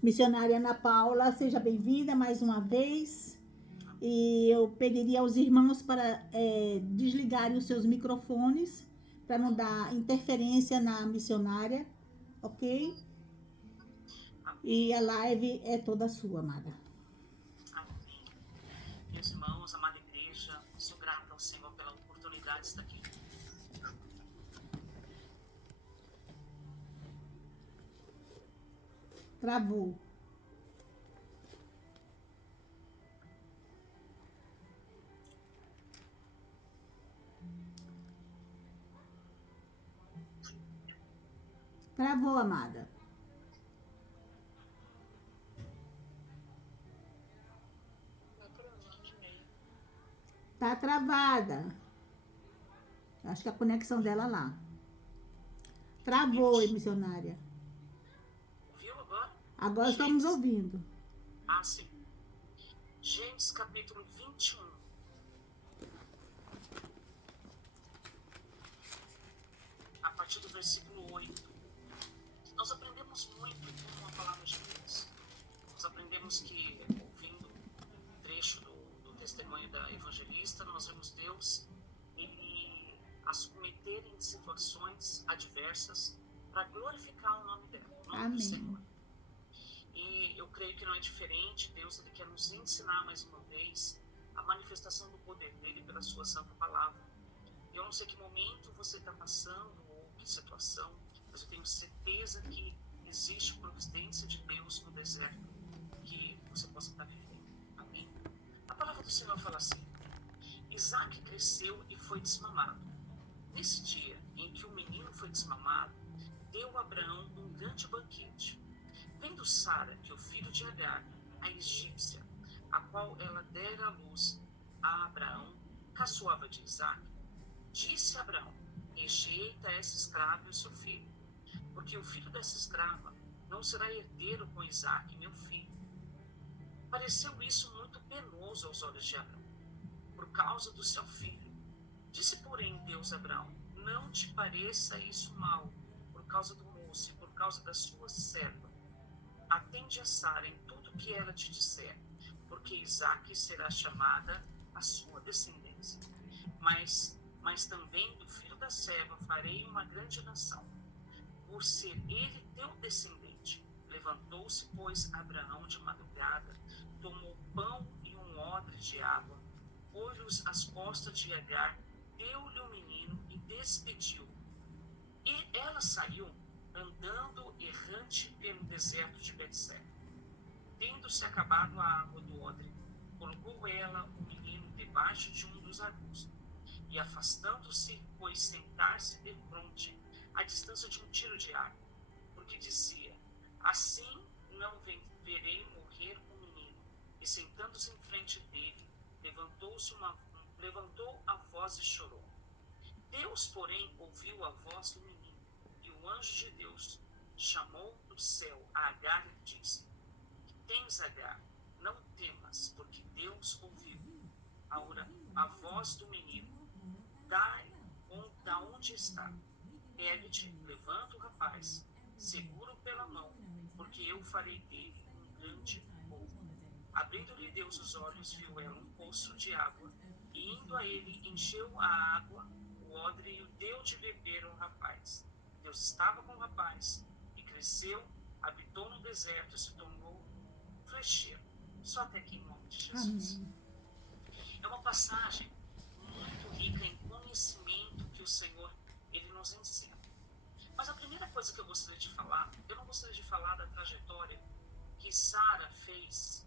Missionária Ana Paula, seja bem-vinda mais uma vez. E eu pediria aos irmãos para desligarem os seus microfones, para não dar interferência na missionária, ok? E a live é toda sua, amada. Amém. Meus irmãos, amada igreja, sou grata ao Senhor pela oportunidade de estar aqui. Travou. Travou, amada. Tá travada. Acho que a conexão dela lá. Travou, missionária. Ouviu agora? Agora estamos ouvindo. Sim. Gênesis capítulo 21. A partir do versículo 8. Nós aprendemos muito com a palavra de Deus. Nós aprendemos que, ouvindo um trecho do testemunho da evangelista, nós vemos Deus ele a submeter em situações adversas para glorificar o nome dela, o nome do Senhor. E eu creio que não é diferente. Deus ele quer nos ensinar mais uma vez a manifestação do poder dele pela sua santa palavra. Eu não sei que momento você está passando ou que situação, mas eu tenho certeza que existe providência de Deus no deserto que você possa estar vivendo. Amém? A palavra do Senhor fala assim: Isaac cresceu e foi desmamado. Nesse dia em que o menino foi desmamado, deu a Abraão um grande banquete. Vendo Sara que o filho de Agar, a egípcia, a qual ela dera à luz a Abraão, caçoava de Isaac, disse a Abraão: rejeita essa escrava e o seu filho, porque o filho dessa escrava não será herdeiro com Isaac, meu filho. Pareceu isso muito penoso aos olhos de Abraão, por causa do seu filho. Disse, porém, Deus a Abraão: não te pareça isso mal, por causa do moço e por causa da sua serva. Atende a Sara em tudo que ela te disser, porque Isaque será chamada a sua descendência. Mas também do filho da serva farei uma grande nação, por ser ele teu descendente. Levantou-se, pois, Abraão de madrugada, tomou pão e um odre de água, pôs-los às costas de Agar, deu-lhe o menino e despediu. E ela saiu, andando errante pelo deserto de Betsé. Tendo-se acabado a água do odre, colocou ela o menino debaixo de um dos arbustos, e afastando-se, pôs sentar-se defronte, à distância de um tiro de arco, porque dizia: assim não verei morrer o menino. E sentando-se em frente dele, levantou a voz e chorou. Deus, porém, ouviu a voz do menino, e o anjo de Deus chamou do céu a Agar e disse: que tens, Agar? Não temas, porque Deus ouviu a voz do menino. Da onde está? Pegue-te, levanta o rapaz, seguro pela mão, porque eu farei dele um grande povo. Abrindo-lhe Deus os olhos, viu ela um poço de água, e indo a ele, encheu a água, o odre, e o deu de beber ao rapaz. Deus estava com o rapaz, e cresceu, habitou no deserto e se tornou flecheiro. Só até aqui em nome de Jesus. Amém. É uma passagem muito rica em conhecimento que o Senhor ele nos ensina. Mas a primeira coisa que eu gostaria de falar, eu não gostaria de falar da trajetória que Sara fez,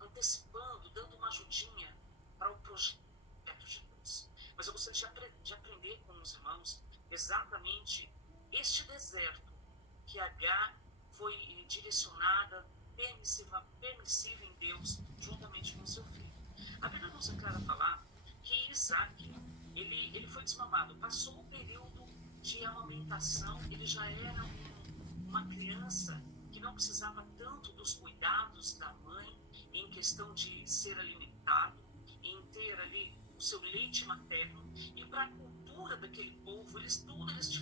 antecipando, dando uma ajudinha para o projeto de Deus. Mas eu gostaria de aprender com os irmãos exatamente este deserto que Agar foi direcionada, permissiva em Deus, juntamente com seu filho. A Bíblia nos declara falar que Isaac, ele foi desmamado, passou o período de amamentação, ele já era uma criança que não precisava tanto dos cuidados da mãe em questão de ser alimentado, em ter ali o seu leite materno, e para a cultura daquele povo, eles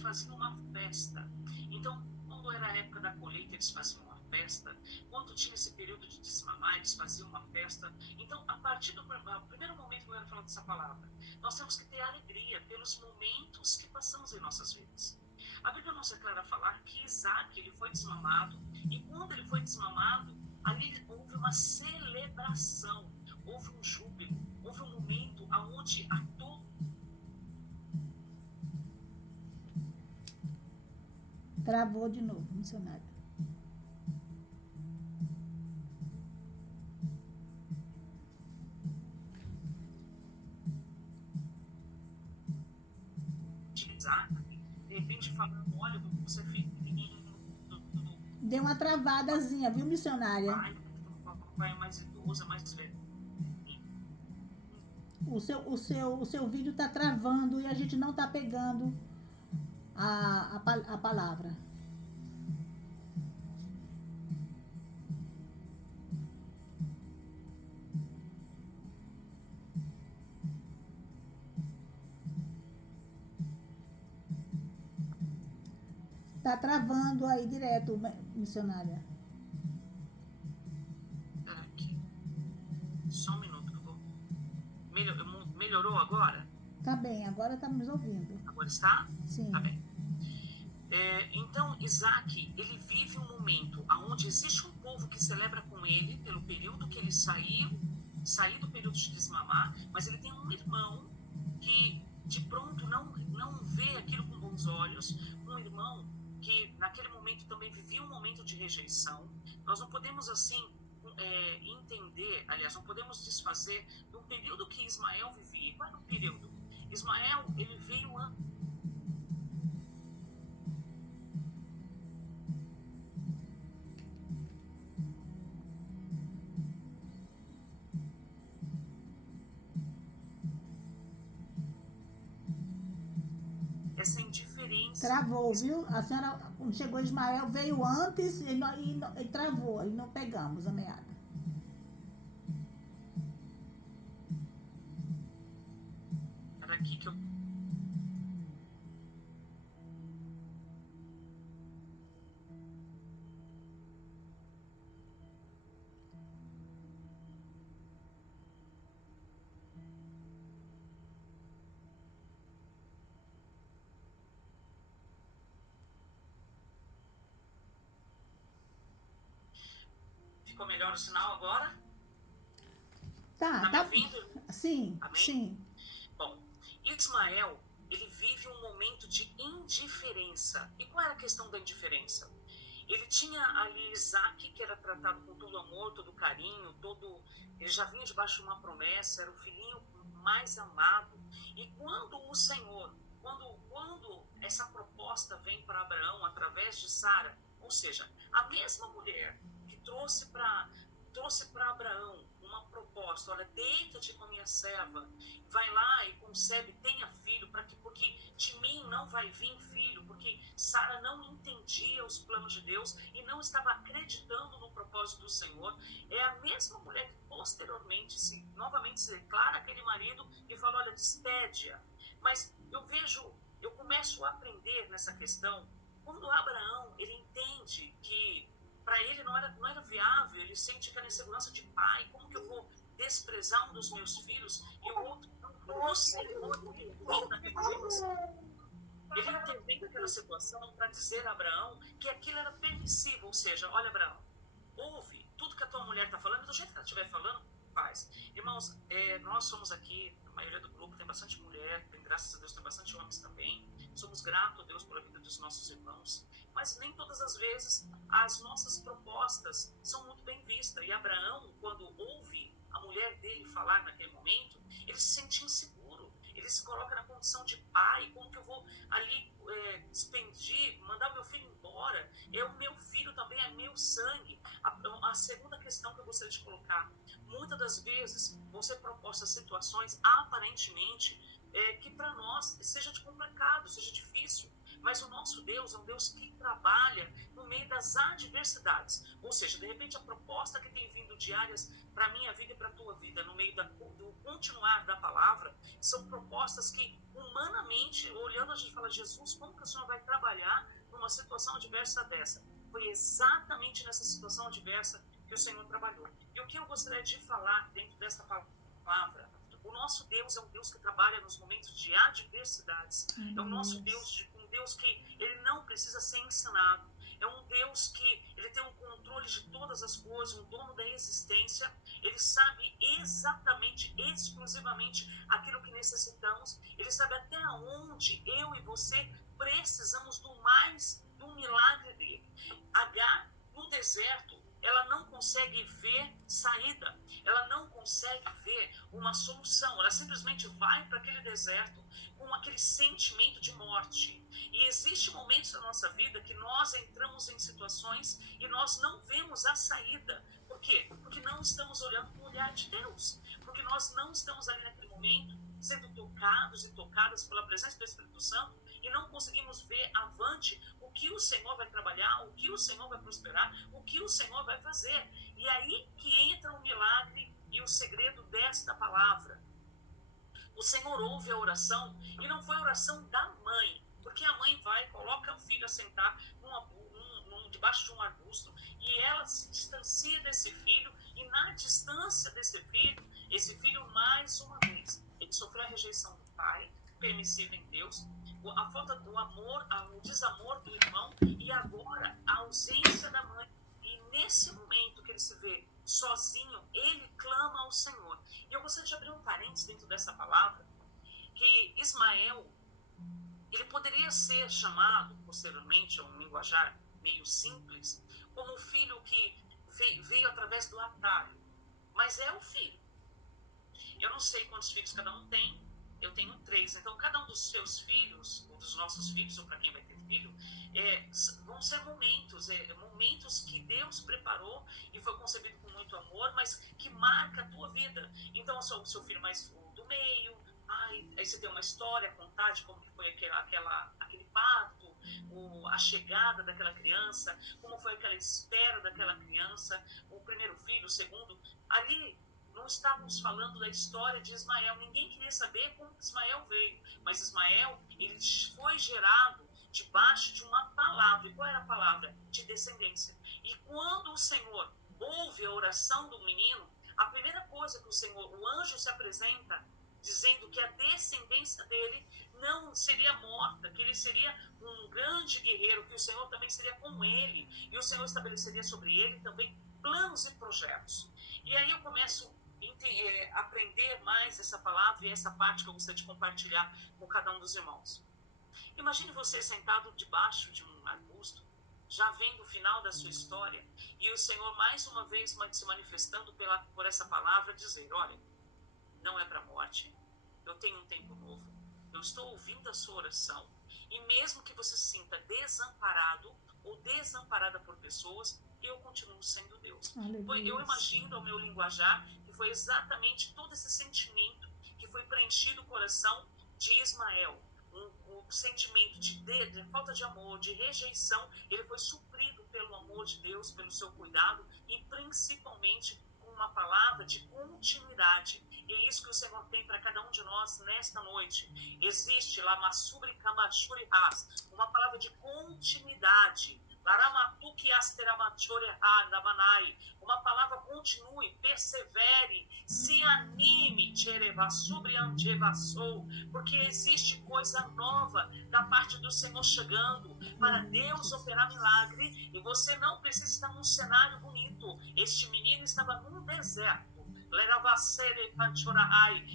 faziam uma festa. Então, quando era a época da colheita, eles faziam uma festa. Quando tinha esse período de desmamar, eles faziam uma festa. Então, a partir do primeiro momento que eu quero falar dessa palavra, nós temos que ter alegria pelos momentos que passamos em nossas vidas. A Bíblia nos declara falar que Isaac, ele foi desmamado, e quando ele foi desmamado, ali houve uma celebração, houve um júbilo, houve um momento onde a todo... Travou de novo, missionária. de Isaac, de repente falando, olha, você filho Deu uma travadazinha, viu, missionária? pai é mais idoso, é mais velho. O seu vídeo tá travando e a gente não tá pegando a palavra. Tá travando aí direto, missionária. Aqui. Só um minuto que eu vou. Melhorou agora? Tá bem, agora estamos ouvindo. Agora está? Sim. Tá bem. Então, Isaac, ele vive um momento onde existe um povo que celebra com ele pelo período que ele saiu do período de desmamar, mas ele tem um irmão que de pronto não vê aquilo com bons olhos, um irmão que naquele momento também vivia um momento de rejeição. Nós não podemos assim entender, aliás, não podemos desfazer do período que Ismael vivia. Qual era o período? Ismael, ele veio essa indiferença. Travou, viu? A senhora, quando chegou Ismael, veio antes e travou, aí não pegamos a meada. Era aqui que eu... Ficou melhor o sinal agora? Tá me ouvindo? Sim, Amém? sim. Bom, Ismael, ele vive um momento de indiferença. E qual era a questão da indiferença? Ele tinha ali Isaac, que era tratado com todo amor, todo carinho, ele já vinha debaixo de uma promessa, era o filhinho mais amado. E quando o Senhor, quando essa proposta vem para Abraão através de Sara, ou seja, a mesma mulher que trouxe para Abraão uma proposta, olha, deita-te com a minha serva, vai lá e concebe, tenha filho, porque de mim não vai vir filho, porque Sara não entendia os planos de Deus e não estava acreditando no propósito do Senhor. É a mesma mulher que posteriormente novamente se declara aquele marido e fala, olha, despede-a. Mas eu começo a aprender nessa questão, quando Abraão, ele entende que para ele não era viável, ele sente aquela insegurança de pai, como que eu vou desprezar um dos meus filhos e o outro não, o Senhor intervém naquele momento. Ele intervém naquela situação para dizer a Abraão que aquilo era permissível, ou seja, olha Abraão, ouve tudo que a tua mulher está falando, do jeito que ela estiver falando, faz. Irmãos, nós somos aqui, a maioria do grupo tem bastante mulher, graças a Deus tem bastante homens também, somos gratos a Deus pela vida dos nossos irmãos, mas nem todas as vezes as nossas propostas são muito bem vistas. E Abraão, quando ouve a mulher dele falar naquele momento, ele se sente inseguro, ele se coloca na condição de pai, como que eu vou ali despedir, mandar o meu filho embora, é o meu filho também, é meu sangue. A segunda questão que eu gostaria de colocar, muitas das vezes vão ser propostas situações aparentemente que para nós seja complicado, seja difícil, mas o nosso Deus é um Deus que trabalha no meio das adversidades, ou seja, de repente a proposta que tem vindo diárias para a minha vida e para a tua vida, no meio do continuar da palavra, são propostas que humanamente, olhando a gente fala, Jesus, como que o Senhor vai trabalhar numa situação adversa dessa? foi exatamente nessa situação adversa que o Senhor trabalhou. E o que eu gostaria de falar dentro dessa palavra, o nosso Deus é um Deus que trabalha nos momentos de adversidades. É o nosso Deus, um Deus que ele não precisa ser ensinado. É um Deus que ele tem um controle de todas as coisas, um dono da existência. Ele sabe exatamente, exclusivamente aquilo que necessitamos. Ele sabe até onde eu e você precisamos do milagre dele. Agar, no deserto, ela não consegue ver saída, ela não consegue ver uma solução, ela simplesmente vai para aquele deserto com aquele sentimento de morte. E existem momentos da nossa vida que nós entramos em situações e nós não vemos a saída. Por quê? Porque não estamos olhando com o olhar de Deus, porque nós não estamos ali naquele momento sendo tocados e tocadas pela presença do Espírito Santo e não conseguimos ver avante o que o Senhor vai trabalhar, o que o Senhor vai prosperar, o que o Senhor vai fazer. E aí que entra o milagre e o segredo desta palavra. O Senhor ouve a oração, e não foi a oração da mãe, porque a mãe vai, coloca o filho a sentar debaixo de um arbusto, e ela se distancia desse filho, e na distância desse filho, esse filho mais uma vez, ele sofreu a rejeição do pai, permissiva em Deus, a falta do amor, o desamor do irmão, e agora a ausência da mãe. E nesse momento que ele se vê sozinho, ele clama ao Senhor. E eu gostaria de abrir um parênteses dentro dessa palavra, que Ismael, ele poderia ser chamado, posteriormente, a um linguajar meio simples, como um filho que veio através do atalho, mas é o filho. Eu não sei quantos filhos cada um tem, eu tenho 3, então cada um dos seus filhos, ou dos nossos filhos, ou para quem vai ter filho, vão ser momentos que Deus preparou e foi concebido com muito amor, mas que marca a tua vida. Então o seu filho mais do meio, aí você tem uma história a contar de como que foi aquele parto, a chegada daquela criança, como foi aquela espera daquela criança, o primeiro filho, o segundo, ali. Não estávamos falando da história de Ismael. Ninguém queria saber como Ismael veio. Mas Ismael, ele foi gerado debaixo de uma palavra. E qual era a palavra? De descendência. E quando o Senhor ouve a oração do menino, a primeira coisa que o anjo se apresenta, dizendo que a descendência dele não seria morta, que ele seria um grande guerreiro, que o Senhor também seria com ele. E o Senhor estabeleceria sobre ele também planos e projetos. E aí eu começo aprender mais essa palavra e essa parte que eu gostaria de compartilhar com cada um dos irmãos. Imagine você sentado debaixo de um arbusto, já vendo o final da sua história, e o Senhor mais uma vez se manifestando por essa palavra, dizer, olha, não é para a morte, eu tenho um tempo novo, eu estou ouvindo a sua oração, e mesmo que você se sinta desamparado ou desamparada por pessoas, eu continuo sendo Deus. Eu imagino ao meu linguajar que foi exatamente todo esse sentimento que foi preenchido o coração de Ismael. Um sentimento de falta de amor, de rejeição, ele foi suprido pelo amor de Deus, pelo seu cuidado e principalmente com uma palavra de continuidade. E é isso que o Senhor tem para cada um de nós nesta noite. Existe lá uma palavra de continuidade. Uma palavra continue, persevere, se anime, porque existe coisa nova da parte do Senhor chegando para Deus operar milagre, e você não precisa estar num cenário bonito. Este menino estava num deserto,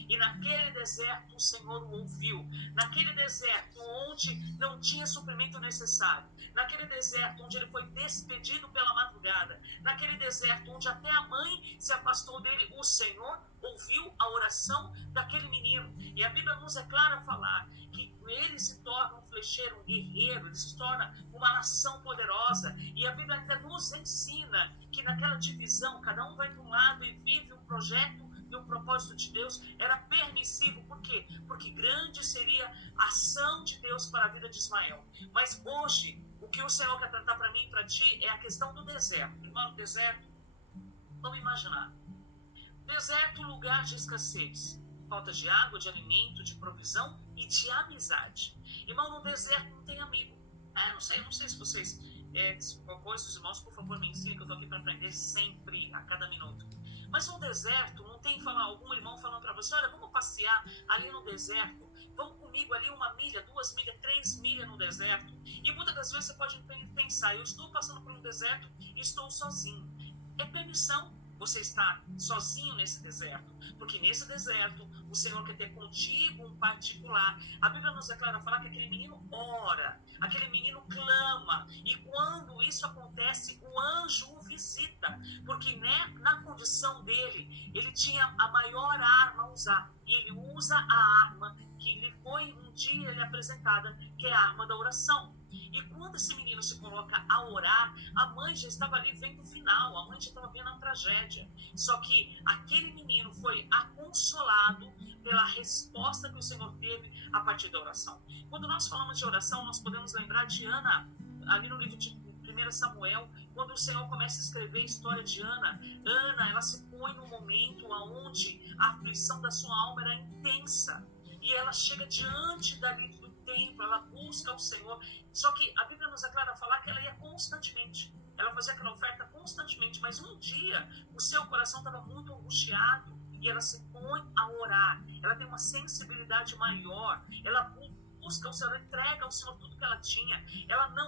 e naquele deserto o Senhor o ouviu, naquele deserto onde não tinha suprimento necessário, naquele deserto onde ele foi despedido pela madrugada, naquele deserto onde até a mãe se afastou dele, o Senhor ouviu a oração daquele menino. E a Bíblia nos é clara a falar que ele se torna um flecheiro, um guerreiro, ele se torna uma nação poderosa. E a Bíblia ainda nos ensina que naquela divisão, cada um vai para um lado e vive um projeto e o propósito de Deus era permissivo. Por quê? Porque grande seria a ação de Deus para a vida de Ismael. Mas hoje, o que o Senhor quer tratar para mim e para ti é a questão do deserto. Irmão, deserto, vamos imaginar. Deserto, lugar de escassez. Falta de água, de alimento, de provisão e de amizade. Irmão, no deserto não tem amigo. Não sei se vocês qualquer coisa, os irmãos, por favor, me ensinem, que eu estou aqui para aprender sempre, a cada minuto. Mas no deserto, não tem algum irmão falando para você, olha, vamos passear ali no deserto, vamos comigo ali 1 milha, 2 milhas, 3 milhas no deserto. E muitas das vezes você pode pensar, eu estou passando por um deserto e estou sozinho. É permissão você estar sozinho nesse deserto, porque nesse deserto o Senhor quer ter contigo um particular. A Bíblia nos declara falar que aquele menino ora, aquele menino clama, e quando isso acontece, o anjo o visita, porque né, na condição dele, ele tinha a maior arma a usar, e ele usa a arma que lhe foi um dia lhe apresentada, que é a arma da oração. E quando esse menino se coloca a orar, a mãe já estava ali vendo o final, a mãe já estava vendo a tragédia. Só que aquele menino foi aconsolado pela resposta que o Senhor teve a partir da oração. Quando nós falamos de oração, nós podemos lembrar de Ana, ali no livro de 1 Samuel, quando o Senhor começa a escrever a história de Ana. Ana, ela se põe num momento onde a aflição da sua alma era intensa. E ela chega diante dali do templo, ela busca o Senhor. Só que a Bíblia nos declara falar que ela ia constantemente. Ela fazia aquela oferta constantemente. Mas um dia, o seu coração estava muito angustiado. E ela se põe a orar. Ela tem uma sensibilidade maior. Ela busca o Senhor, ela entrega ao Senhor tudo que ela tinha.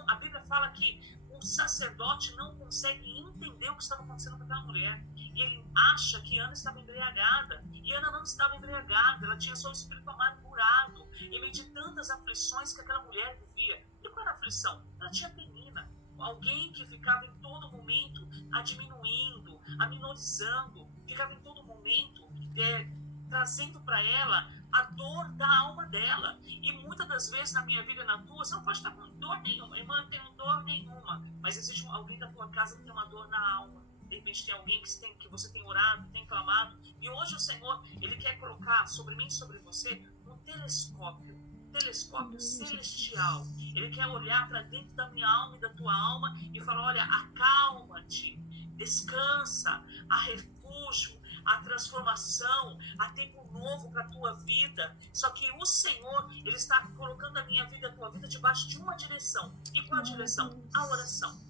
A Bíblia fala que o sacerdote não consegue entender o que estava acontecendo com aquela mulher. E ele acha que Ana estava embriagada. E Ana não estava embriagada, ela tinha só o espírito amargurado, em meio de tantas aflições que aquela mulher vivia. E qual era a aflição? Ela tinha penina. Alguém que ficava em todo momento a diminuindo, a minorizando, ficava em todo momento trazendo para ela a dor da alma dela. E muitas das vezes na minha vida e na tua, você não pode estar com dor nenhuma. Irmã, não tenho dor nenhuma. Mas existe alguém da tua casa que tem uma dor na alma. De repente tem alguém que você tem orado, tem clamado. E hoje o Senhor, Ele quer colocar sobre mim e sobre você um telescópio celestial. Ele quer olhar para dentro da minha alma e da tua alma e falar, olha, acalma-te, descansa, há refúgio, há transformação, há tempo novo para a tua vida. Só que o Senhor, Ele está colocando a minha vida e a tua vida debaixo de uma direção. E qual a direção? A oração.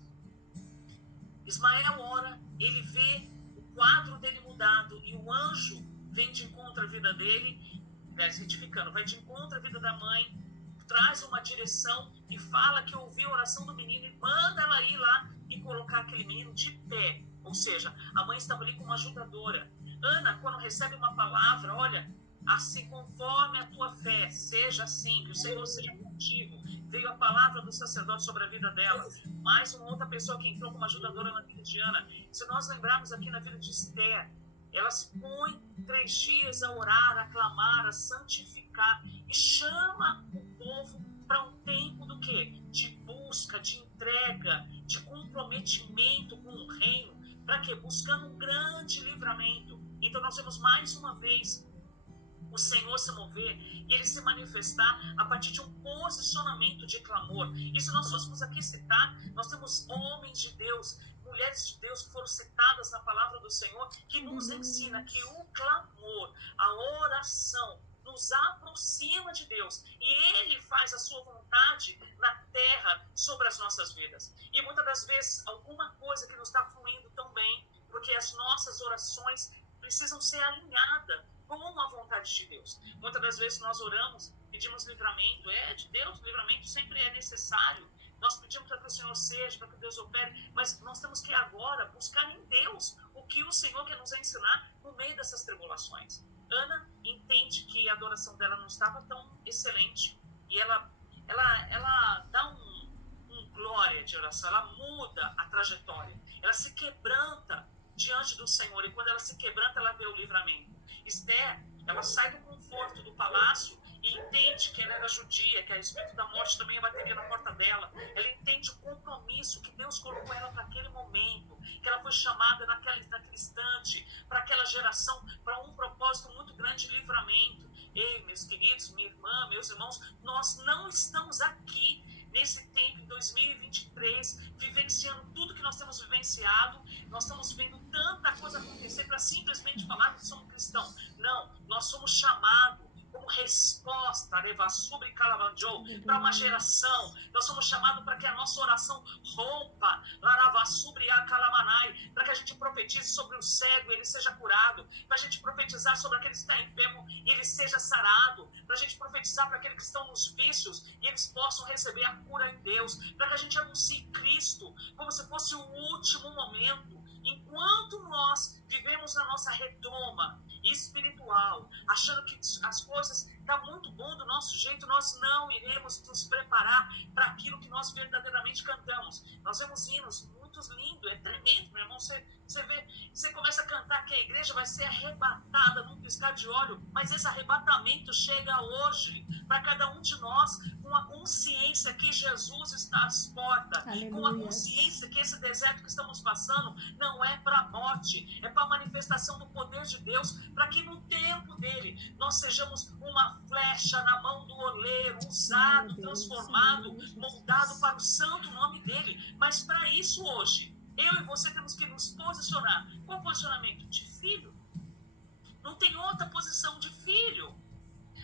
Ismael ora, ele vê o quadro dele mudado e o anjo vem de encontro à vida dele, retificando, vai de encontro à vida da mãe, traz uma direção e fala que ouviu a oração do menino e manda ela ir lá e colocar aquele menino de pé. Ou seja, a mãe estava ali com uma ajudadora. Ana, quando recebe uma palavra, olha, assim conforme a tua fé, seja assim, que o Senhor seja contigo. Veio a palavra do sacerdote sobre a vida dela. Mais uma outra pessoa que entrou como ajudadora na vida de Ana. Se nós lembrarmos aqui na vida de Esther, ela se põe 3 dias a orar, a clamar, a santificar e chama o povo para um tempo do quê? De busca, de entrega, de comprometimento com o reino. Para quê? Buscando um grande livramento. Então nós vemos mais uma vez o Senhor se mover e Ele se manifestar a partir de um posicionamento de clamor. E se nós fôssemos aqui citar, nós temos homens de Deus, mulheres de Deus que foram citadas na palavra do Senhor, que nos ensina que o clamor, a oração, nos aproxima de Deus e Ele faz a sua vontade na terra sobre as nossas vidas. E muitas das vezes alguma coisa que não está fluindo tão bem, porque as nossas orações precisam ser alinhadas com a vontade de Deus. Muitas das vezes nós oramos, pedimos livramento, de Deus, livramento sempre é necessário. Nós pedimos para que o Senhor seja, para que Deus opere, mas nós temos que agora buscar em Deus o que o Senhor quer nos ensinar no meio dessas tribulações. Ana entende que a adoração dela não estava tão excelente e ela dá um glória de oração, ela muda a trajetória, ela se quebranta diante do Senhor e quando ela se quebranta, ela vê o livramento. Esther, ela sai do conforto do palácio e entende que ela era judia, que o espírito da morte também bateria na porta dela. Ela entende o compromisso que Deus colocou ela para aquele momento, que ela foi chamada naquele instante, para aquela geração, para um propósito muito grande de livramento. Ei, meus queridos, minha irmã, meus irmãos, nós não estamos aqui nesse tempo, em 2023, vivenciando tudo que nós temos vivenciado. Nós estamos vendo tanta coisa acontecer para simplesmente falar que somos cristãos. Não, nós somos chamados como resposta, para uma geração. Nós somos chamados para que a nossa oração rompa, para que a gente profetize sobre o cego e ele seja curado, para a gente profetizar sobre aquele que está enfermo e ele seja sarado, para a gente profetizar para aqueles que estão nos vícios e eles possam receber a cura em Deus, para que a gente anuncie Cristo como se fosse o último momento. Enquanto nós vivemos na nossa redoma espiritual, achando que as coisas estão muito bom do nosso jeito, nós não iremos nos preparar para aquilo que nós verdadeiramente cantamos. Nós vemos hinos muito lindos, é tremendo, meu irmão. Você começa a cantar que a igreja vai ser arrebatada num piscar de olho, mas esse arrebatamento chega hoje para cada um de nós com a consciência que Jesus está às portas, com a consciência que esse deserto que estamos passando não é para a morte, é para a manifestação do poder de Deus, para que no tempo dele nós sejamos uma flecha na mão do oleiro, usado, transformado, moldado para o santo nome dele. Mas para isso hoje, eu e você temos que nos posicionar. Qual posicionamento? De filho. Não tem outra posição de filho.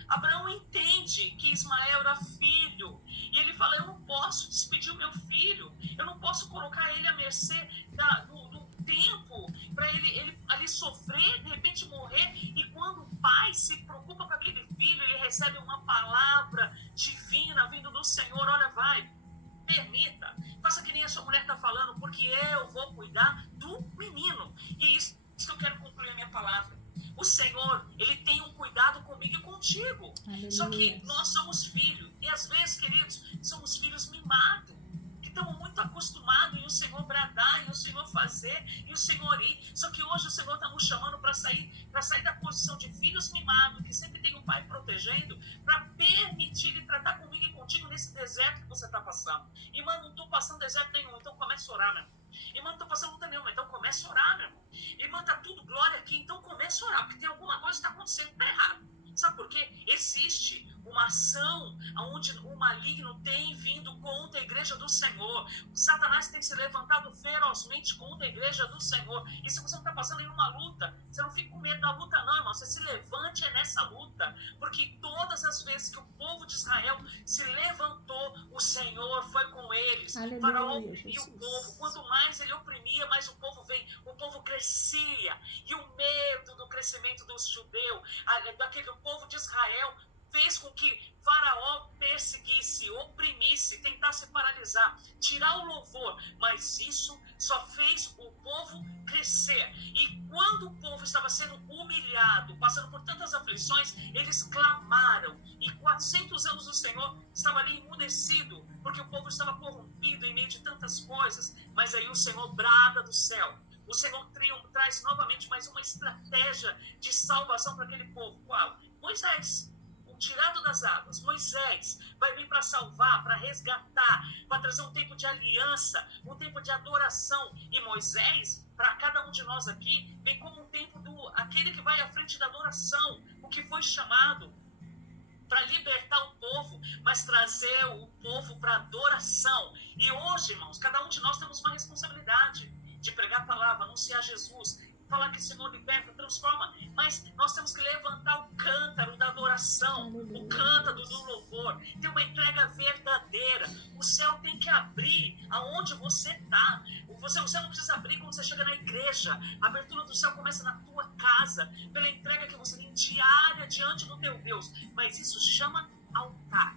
Abraão entende que Ismael era filho. E ele fala, eu não posso despedir o meu filho. Eu não posso colocar ele à mercê do tempo, para ele ali sofrer, de repente morrer. E quando o pai se preocupa com aquele filho, ele recebe uma palavra divina vindo do Senhor. Olha, vai, permita, faça que nem a sua mulher está falando, porque eu vou cuidar do menino. E é isso que eu quero concluir a minha palavra. O Senhor, ele tem um cuidado comigo e contigo. Aleluia. Só que nós somos filhos. E às vezes, queridos, somos filhos mimados. Que estamos muito acostumados em o Senhor bradar, em o Senhor fazer, em o Senhor ir. Só que hoje o Senhor está nos chamando para sair da posição de filhos mimados, que sempre tem um pai protegendo, para permitir ele tratar comigo e contigo nesse deserto que você está passando. Irmã, não estou passando deserto nenhum, então comece a orar, meu irmão. Irmã, não estou passando luta nenhuma, então comece a orar, meu irmão. Irmã, está tudo glória aqui, então comece a orar, porque tem alguma coisa que está acontecendo, está errado. Sabe por quê? Existe uma ação onde o maligno tem vindo contra a igreja do Senhor. O Satanás tem se levantado ferozmente contra a igreja do Senhor. E se você não está passando em uma luta, você não fica com medo da luta não, irmão. Você se levante nessa luta. Porque todas as vezes que o povo de Israel se levantou, o Senhor foi com eles. Aleluia, para oprimir o povo. Quanto mais ele oprimia, mais o povo vem. O povo crescia. E o medo do crescimento dos judeus, daquele povo de Israel, fez com que Faraó perseguisse, oprimisse, tentasse paralisar, tirar o louvor, mas isso só fez o povo crescer. E quando o povo estava sendo humilhado, passando por tantas aflições, eles clamaram, e 400 anos o Senhor estava ali emudecido, porque o povo estava corrompido em meio de tantas coisas. Mas aí o Senhor brada do céu. O Senhor traz novamente mais uma estratégia de salvação para aquele povo. Qual? Moisés, o tirado das águas. Moisés vai vir para salvar, para resgatar, para trazer um tempo de aliança, um tempo de adoração. E Moisés, para cada um de nós aqui, vem como um tempo aquele que vai à frente da adoração, o que foi chamado para libertar o povo, mas trazer o povo para adoração. E hoje, irmãos, cada um de nós temos uma responsabilidade de pregar a palavra, anunciar Jesus, falar que o Senhor liberta, transforma, mas nós temos que levantar o cântaro da adoração, o cântaro do louvor, ter uma entrega verdadeira. O céu tem que abrir aonde você está. O céu não precisa abrir quando você chega na igreja. A abertura do céu começa na tua casa, pela entrega que você tem diária diante do teu Deus, mas isso se chama altar.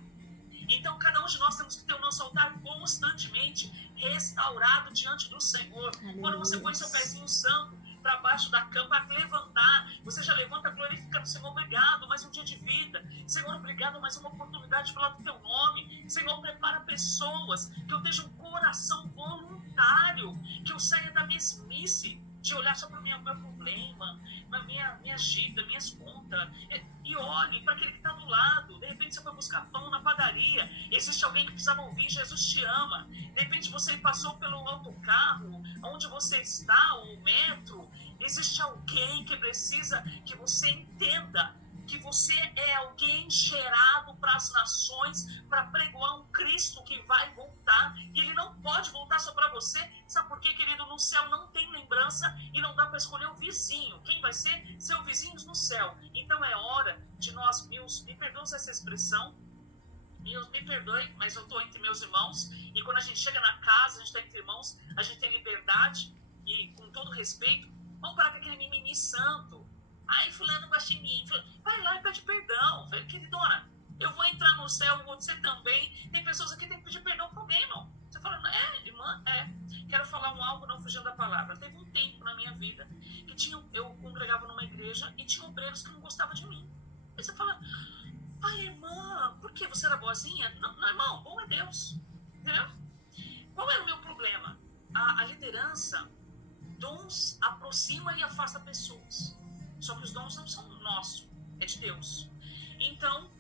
Então, cada um de nós temos que ter o nosso altar constantemente restaurado diante do Senhor. Aleluia. Quando você põe seu pezinho santo para baixo da cama, para levantar, você já levanta glorificando o Senhor. Obrigado, mais um dia de vida. Senhor, obrigado, mais uma oportunidade de falar do teu nome. Senhor, prepara pessoas, que eu tenha um coração voluntário, que eu saia da mesmice, de olhar só para o meu problema, minha dívida, minhas contas, e olhe para aquele que está do lado. De repente você foi buscar pão na padaria, existe alguém que precisava ouvir, Jesus te ama. De repente você passou pelo autocarro, onde você está, o metro, existe alguém que precisa que você entenda que você é alguém gerado para as nações, para pregoar um Cristo que vai voltar, e ele não pode voltar só para você. Sabe por quê, querido? No céu não tem lembrança e não dá para escolher o vizinho. Quem vai ser? Seu vizinho no céu. Então é hora de nós, me perdoam essa expressão, me perdoe, mas eu estou entre meus irmãos, e quando a gente chega na casa, a gente está entre irmãos, a gente tem liberdade, e com todo respeito, vamos parar com aquele mimimi santo. Ai, fulano gosta de mim. Vai lá e pede perdão. Queridona, eu vou entrar no céu, você também. Tem pessoas aqui que tem que pedir perdão para alguém, não. Você fala, irmã, quero falar algo não fugindo da palavra. Teve um tempo na minha vida que eu congregava numa igreja e tinha obreiros que não gostavam de mim. Aí você fala, ai, irmã, por que? Você era boazinha? Não, irmão, bom é Deus. Entendeu? Qual era o meu problema? A liderança, dons aproxima e afasta pessoas. Só que os dons não são nossos, é de Deus. Então,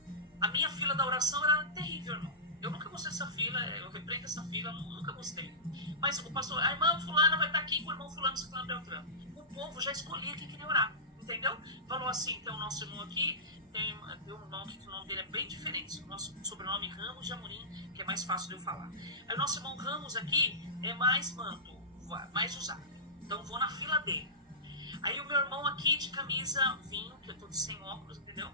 a minha fila da oração era terrível, irmão. Eu nunca gostei dessa fila, eu repreendo essa fila, nunca gostei. Mas o pastor, a irmã fulana vai estar aqui com o irmão fulano, fulano, Beltrano. O povo já escolhia quem queria orar, entendeu? Falou assim, tem o nosso irmão aqui, tem um irmão aqui que o nome dele é bem diferente. O nosso sobrenome Ramos de Amorim, que é mais fácil de eu falar. Aí o nosso irmão Ramos aqui é mais manto, mais usado. Então vou na fila dele. Aí o meu irmão aqui de camisa vinho, que eu tô sem óculos, entendeu?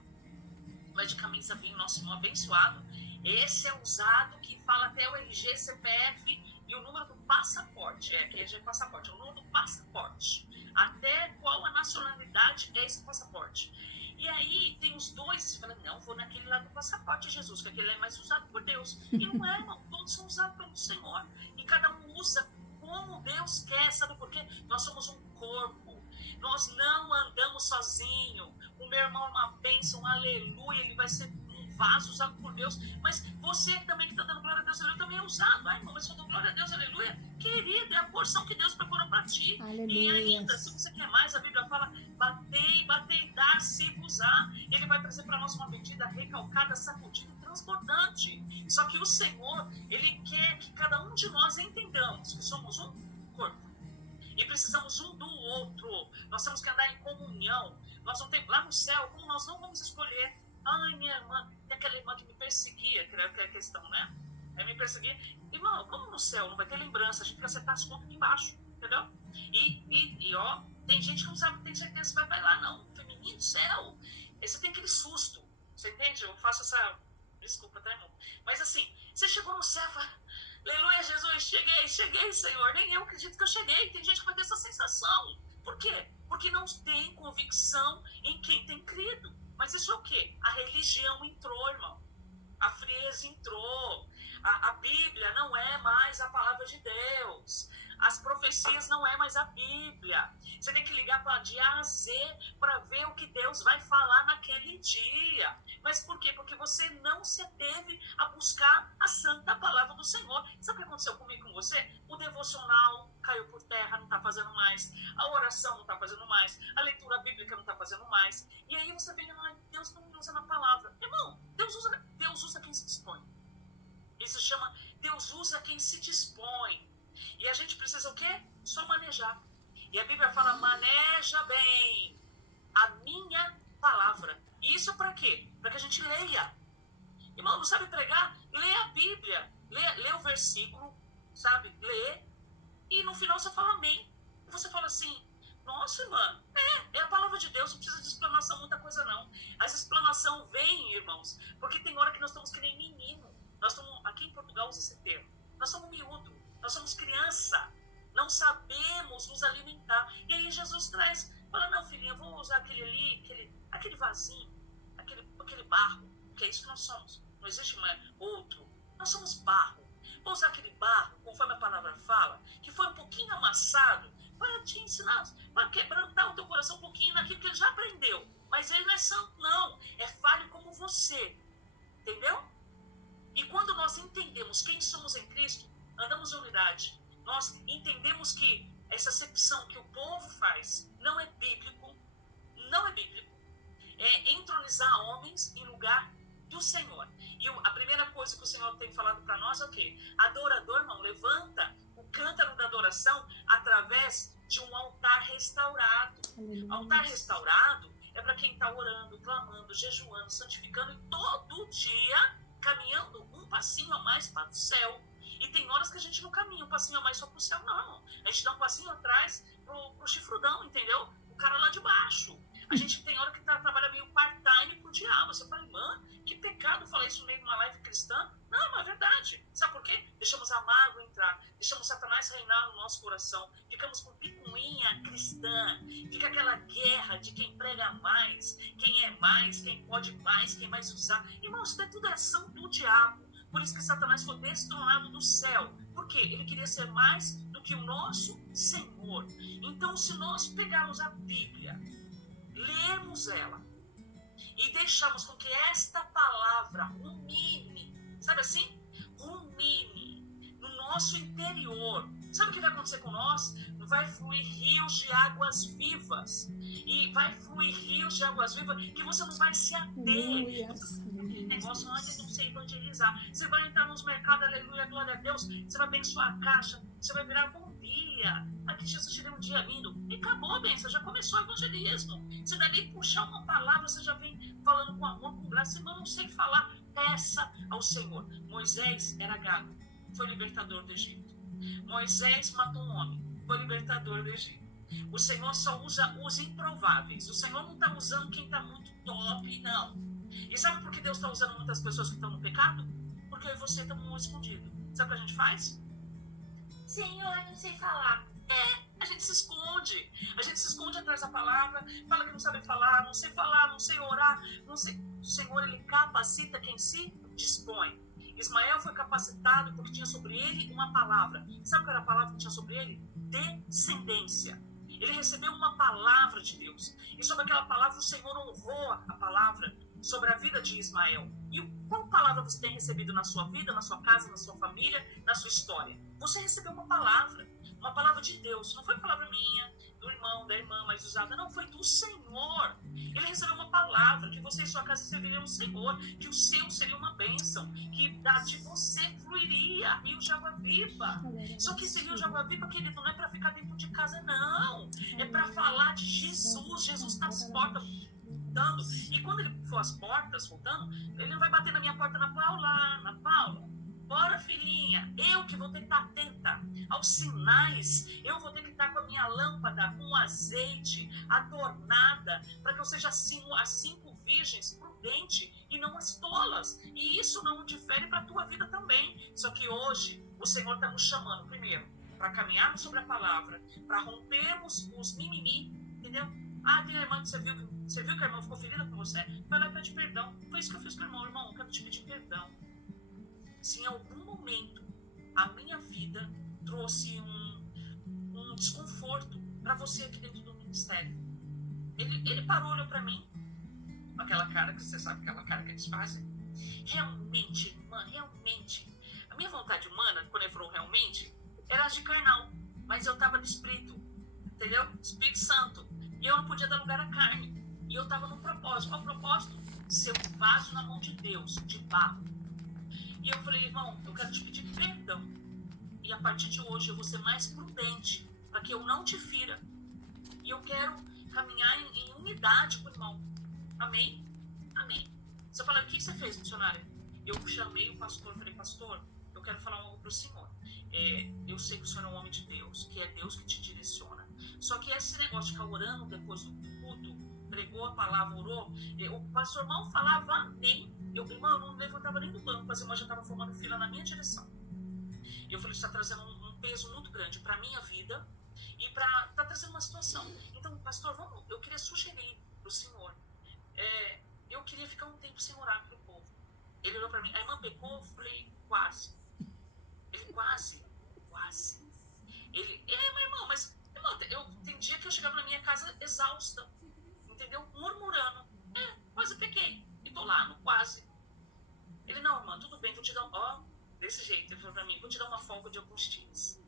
Mas de camisa vinho, nosso irmão abençoado. Esse é usado, que fala até o RG, CPF e o número do passaporte. Que é passaporte, é o número do passaporte. Até qual a nacionalidade é esse passaporte. E aí tem os dois, você fala, não, vou naquele lá do passaporte, Jesus, que aquele é mais usado por Deus. E não é, irmão, todos são usados pelo Senhor. E cada um usa como Deus quer, sabe por quê? Nós somos um corpo. Nós não andamos sozinhos. O meu irmão é uma bênção, aleluia, ele vai ser um vaso usado por Deus. Mas você também que está dando glória a Deus, aleluia, também é usado. Ai, irmão, mas eu dou glória a Deus, aleluia. Querido, é a porção que Deus preparou para ti. Aleluia. E ainda, se você quer mais, a Bíblia fala, batei, dar-se-vos-á. Ele vai trazer para nós uma medida recalcada, sacudida e transbordante. Só que o Senhor, Ele quer que cada um de nós entendamos que somos um corpo. E precisamos um do outro. Nós temos que andar em comunhão. Nós não temos, lá no céu, como nós não vamos escolher, ai, minha irmã, tem aquela irmã que me perseguia, que é a questão, né? Me perseguia. Irmão, como no céu não vai ter lembrança? A gente tem que acertar as contas aqui embaixo, entendeu? E ó, tem gente que não sabe, tem certeza se vai lá, não. Feminino do céu. Aí você tem aquele susto. Você entende? Eu faço essa. Desculpa, tá, irmão? Mas assim, você chegou no céu e fala, aleluia, Jesus, cheguei, Senhor. Nem eu acredito que eu cheguei. Tem gente que vai ter essa sensação. Por quê? Porque não tem convicção em quem tem crido. Mas isso é o quê? A religião entrou, irmão. A frieza entrou. A Bíblia não é mais a palavra de Deus. As profecias não é mais a Bíblia. Você tem que ligar de A a Z para ver o que Deus vai falar naquele dia. Mas por quê? Porque você não se ateve a buscar a santa palavra do Senhor. Sabe o que aconteceu comigo e com você? O devocional caiu por terra, não está fazendo mais. A oração não está fazendo mais. A leitura bíblica não está fazendo mais. E aí você vê, Deus não me usa na palavra. Irmão, Deus usa quem se dispõe. Isso se chama Deus usa quem se dispõe. E a gente precisa o quê? Só manejar. E a Bíblia fala, maneja bem a minha palavra. E isso é para quê? Para que a gente leia. Irmão, não sabe pregar? Lê a Bíblia. Lê o versículo, sabe? Lê. E no final você fala amém. E você fala assim, nossa, irmã, é a palavra de Deus, não precisa de explanação, muita coisa não. Essa explanação vem, irmãos, porque tem hora que nós estamos que nem menino. Nós estamos, aqui em Portugal usa esse termo, nós somos miúdo, nós somos criança, não sabemos nos alimentar. E aí Jesus traz, fala, não, filhinha, eu vou usar aquele ali, aquele vasinho, aquele barro, que é isso que nós somos. Não existe outro. Nós somos barro. Vou usar aquele barro, conforme a palavra fala, que foi um pouquinho amassado, para te ensinar, para quebrantar o teu coração um pouquinho naquilo que ele já aprendeu. Mas ele não é santo, não. É falho como você. Entendeu? E quando nós entendemos quem somos em Cristo, andamos em unidade. Nós entendemos que essa acepção que o povo faz não é bíblico. Não é bíblico. É entronizar homens em lugar do Senhor. E a primeira coisa que o Senhor tem falado para nós é o quê? Adorador, irmão, levanta o cântaro da adoração através de um altar restaurado. Altar restaurado é para quem está orando, clamando, jejuando, santificando e todo dia caminhando um passinho a mais para o céu. E tem horas que a gente não caminha um passinho a mais só para o céu, não. A gente dá um passinho atrás pro chifrudão, entendeu? O cara lá de baixo. A gente tem hora que trabalha meio part-time pro diabo. Você fala, irmã, que pecado falar isso no meio de uma live cristã? Não é verdade. Sabe por quê? Deixamos a mágoa entrar, deixamos Satanás reinar no nosso coração, ficamos com picuinha cristã, fica aquela guerra de quem prega mais, quem pode mais, quem mais usar. Irmão, isso é tudo ação do diabo. Por isso que Satanás foi destronado do céu. Por quê? Ele queria ser mais do que o nosso Senhor. Então, se nós pegarmos a Bíblia, lermos ela e deixarmos com que esta palavra rumine, sabe assim? Rumine no nosso interior. Sabe o que vai acontecer com nós? Vai fluir rios de águas vivas. E vai fluir rios de águas vivas que você não vai se ater. Negócio, não adianta você evangelizar. Você vai entrar nos mercados, aleluia, glória a Deus. Você vai abençoar a caixa. Você vai virar bom dia. Aqui Jesus te deu um dia lindo. E acabou a bênção, já começou o evangelismo. Você dali puxar uma palavra, você já vem falando com amor, com graça. Irmão, não sei falar. Peça ao Senhor. Moisés era gago, foi libertador do Egito. Moisés matou um homem, foi libertador do Egito. O Senhor só usa os improváveis. O Senhor não está usando quem está muito top, não. E sabe por que Deus está usando muitas pessoas que estão no pecado? Porque eu e você estamos escondidos. Sabe o que a gente faz? Senhor, não sei falar. A gente se esconde. A gente se esconde atrás da palavra, fala que não sabe falar, não sei orar, não sei. O Senhor, Ele capacita quem se dispõe. Ismael foi capacitado porque tinha sobre ele uma palavra. Sabe qual era a palavra que tinha sobre ele? Descendência. Ele recebeu uma palavra de Deus. E sobre aquela palavra o Senhor honrou a palavra sobre a vida de Ismael. E qual palavra você tem recebido na sua vida, na sua casa, na sua família, na sua história? Você recebeu uma palavra de Deus. Não foi palavra minha, do irmão, da irmã mais usada, não, foi do Senhor. Ele recebeu uma palavra, que você e sua casa serviriam ao Senhor, que o seu seria uma bênção, que de você fluiria rio de água viva. Só que esse rio de água viva, querido, não é para ficar dentro de casa, não. É para falar de Jesus. Jesus está às portas voltando. E quando ele for às portas voltando, ele não vai bater na minha porta, na Paula. Bora, filhinha, eu que vou ter que estar atenta aos sinais, eu vou ter que estar com a minha lâmpada, com azeite, adornada, para que eu seja as 5 virgens prudentes e não as tolas. E isso não difere para a tua vida também. Só que hoje o Senhor está nos chamando, primeiro, para caminharmos sobre a palavra, para rompermos os mimimi, entendeu? Tem a irmã que você viu que a irmã ficou ferida com você? Vai lá e pede perdão. Foi isso que eu fiz com o irmão. Irmão, eu quero te pedir perdão. Se em algum momento a minha vida trouxe um desconforto para você aqui dentro do ministério. Ele parou, olhou para mim, com aquela cara que você sabe, aquela cara que eles fazem. Realmente, irmã, realmente. A minha vontade humana, quando ele falou realmente, era de carnal. Mas eu estava no Espírito, entendeu? Espírito Santo. E eu não podia dar lugar à carne. E eu estava no propósito. Qual o propósito? Ser um vaso na mão de Deus, de barro. E eu falei, irmão, eu quero te pedir perdão. E a partir de hoje eu vou ser mais prudente, para que eu não te fira. E eu quero caminhar em unidade com o irmão. Amém? Amém. Você fala, o que você fez, missionária? Eu chamei o pastor, falei, pastor, eu quero falar algo para o senhor. Eu sei que o senhor é um homem de Deus, que é Deus que te direciona. Só que esse negócio de ficar orando depois do culto, pregou a palavra, orou, o pastor mal falava amém. Eu não levantava nem do banco, as irmãs já estavam formando fila na minha direção. E eu falei, isso está trazendo um peso muito grande para a minha vida e está trazendo uma situação. Então, pastor, eu queria sugerir para o senhor, eu queria ficar um tempo sem orar para o povo. Ele olhou para mim, a irmã pecou, eu falei, quase. Ele, quase. Ele, mas tem dia que eu chegava na minha casa exausta, entendeu? Murmurando, quase pequei. E tô lá, no quase. Ele, não, irmã, tudo bem, vou te dar desse jeito, ele falou pra mim, vou te dar uma folga de alguns dias.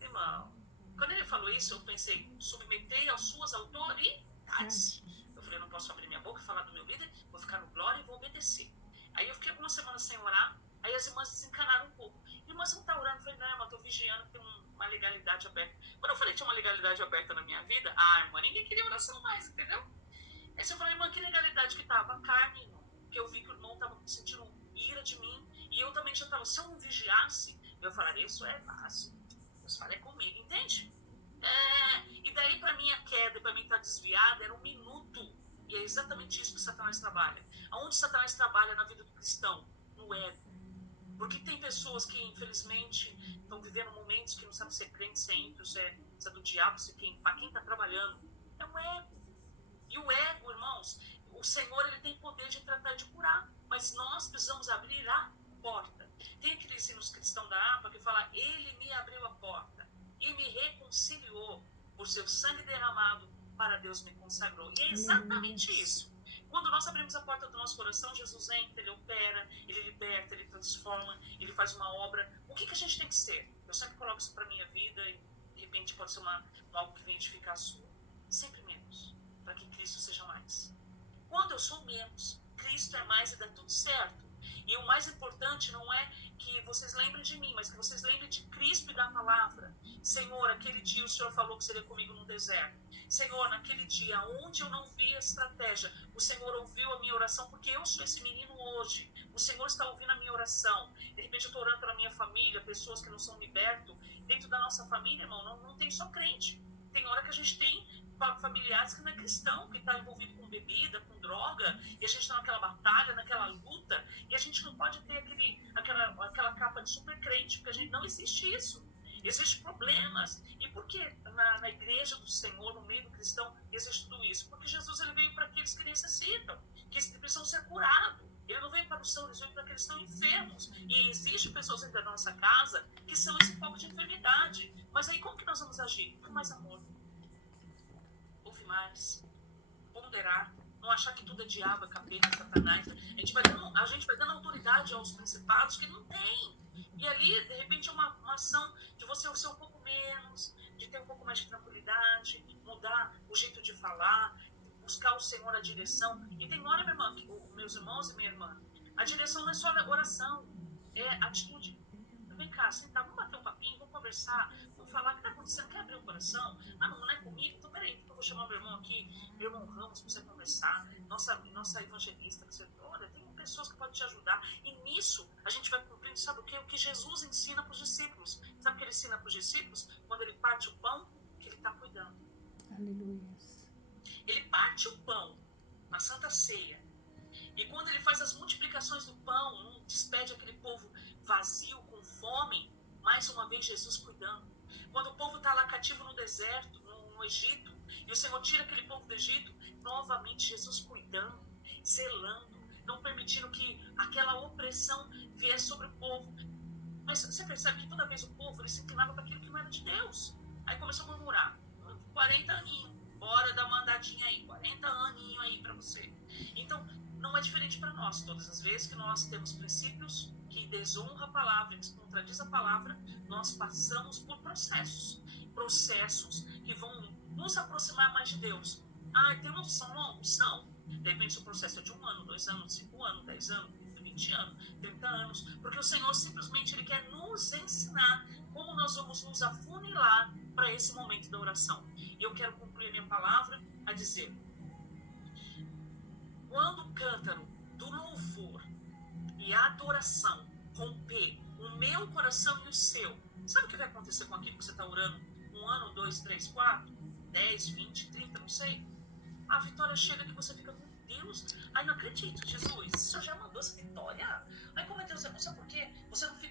Irmão, quando ele falou isso, eu pensei, submetei às suas autoridades. Eu falei, eu não posso abrir minha boca e falar do meu líder, vou ficar no glória e vou obedecer. Aí eu fiquei algumas semanas sem orar, aí as irmãs desencanaram um pouco. Irmã, você não está orando? Eu falei, não, irmã, estou vigiando que tem uma legalidade aberta. Quando eu falei que tinha uma legalidade aberta na minha vida, irmã, ninguém queria oração mais, entendeu? Aí você falou, irmã, que legalidade que estava? A carne, irmão, que eu vi que o irmão estava sentindo ira de mim, e eu também já estava, se eu não vigiasse, eu falaria, isso é fácil, Deus fala é comigo, entende? E daí para mim a queda, para mim estar desviada, era um minuto, e é exatamente isso que Satanás trabalha. Aonde Satanás trabalha na vida do cristão? No ego. Porque tem pessoas que, infelizmente, estão vivendo momentos que não sabem se é crente, se é ímpio, se é do diabo, para quem está trabalhando. É o ego. E o ego, irmãos, o Senhor ele tem poder de tratar e de curar, mas nós precisamos abrir a porta. Tem aqueles hinos cristãos da APA que fala, ele me abriu a porta e me reconciliou, por seu sangue derramado, para Deus me consagrou. E é exatamente isso. Quando nós abrimos a porta do nosso coração, Jesus entra, ele opera, ele liberta, ele transforma, ele faz uma obra. O que a gente tem que ser? Eu sempre coloco isso para a minha vida e de repente pode ser algo que vem edificar a sua. Sempre menos, para que Cristo seja mais. Quando eu sou menos, Cristo é mais e dá tudo certo. E o mais importante não é que vocês lembrem de mim, mas que vocês lembrem de Cristo e da palavra. Senhor, aquele dia o Senhor falou que seria comigo no deserto. Senhor, naquele dia onde eu não vi a estratégia, o Senhor ouviu a minha oração, porque eu sou esse menino hoje. O Senhor está ouvindo a minha oração. De repente eu estou orando pela minha família, pessoas que não são libertos. Dentro da nossa família, irmão, não tem só crente. Tem hora que a gente tem familiares que não é cristão, que está envolvido com bebida, com droga, e a gente está naquela batalha, naquela luta, e a gente não pode ter aquela capa de super crente, porque a gente não existe isso. Existem problemas. E por que na igreja do Senhor, no meio do cristão, existe tudo isso? Porque Jesus ele veio para aqueles que necessitam, que precisam ser curados. Ele não veio para o céu, ele veio para aqueles que estão enfermos. E existem pessoas dentro da nossa casa que são esse foco de enfermidade. Mas aí como que nós vamos agir? Com mais amor. Ouvir mais. Ponderar. Não achar que tudo é diabo, é capeta, satanás. A gente vai dando autoridade aos principados que não tem. E ali, de repente, é uma ação de você ser um pouco menos, de ter um pouco mais de tranquilidade, mudar o jeito de falar, buscar o Senhor a direção. E tem hora, minha irmã, meus irmãos e minha irmã, a direção não é só oração, é atitude. Vem cá, sentar, vamos bater um papinho, vamos conversar, vamos falar o que está acontecendo, quer abrir o coração? Não é comigo? Então, peraí, eu vou chamar meu irmão aqui, meu irmão Ramos, para você conversar, nossa evangelista, que você, olha, tem pessoas que podem te ajudar. E nisso, a gente vai cumprindo, sabe o quê? O que Jesus ensina para os discípulos. Sabe o que ele ensina para os discípulos? Quando ele parte o pão, que ele está cuidando. Aleluia. Ele parte o pão na Santa Ceia. E quando ele faz as multiplicações do pão, não despede aquele povo vazio, com fome, mais uma vez Jesus cuidando. Quando o povo está lá cativo no deserto, no Egito, e o Senhor tira aquele povo do Egito, novamente Jesus cuidando, zelando, não permitindo que aquela opressão viesse sobre o povo. Mas você percebe que toda vez o povo ele se inclinava para aquilo que não era de Deus. Aí começou a murmurar, 40 aninhos, bora dar uma andadinha aí, 40 aninhos aí para você. Então, não é diferente para nós. Todas as vezes que nós temos princípios que desonram a palavra, que contradiz a palavra, nós passamos por processos que vão nos aproximar mais de Deus. Tem uma opção longa? São. De repente o processo é de 1 ano, 2 anos, 5 anos, 10 anos, 20 anos, 30 anos, porque o Senhor simplesmente ele quer nos ensinar como nós vamos nos afunilar para esse momento da oração. E eu quero concluir a minha palavra a dizer, quando o cântaro do louvor e a adoração romper o meu coração e o seu, sabe o que vai acontecer com aquilo que você está orando? 1 ano, 2, 3, 4, 10, 20, 30, não sei. A vitória chega que você fica, meu Deus, não acredito, Jesus, o Senhor já mandou essa vitória. Como é Deus, sabe por quê? Você não fica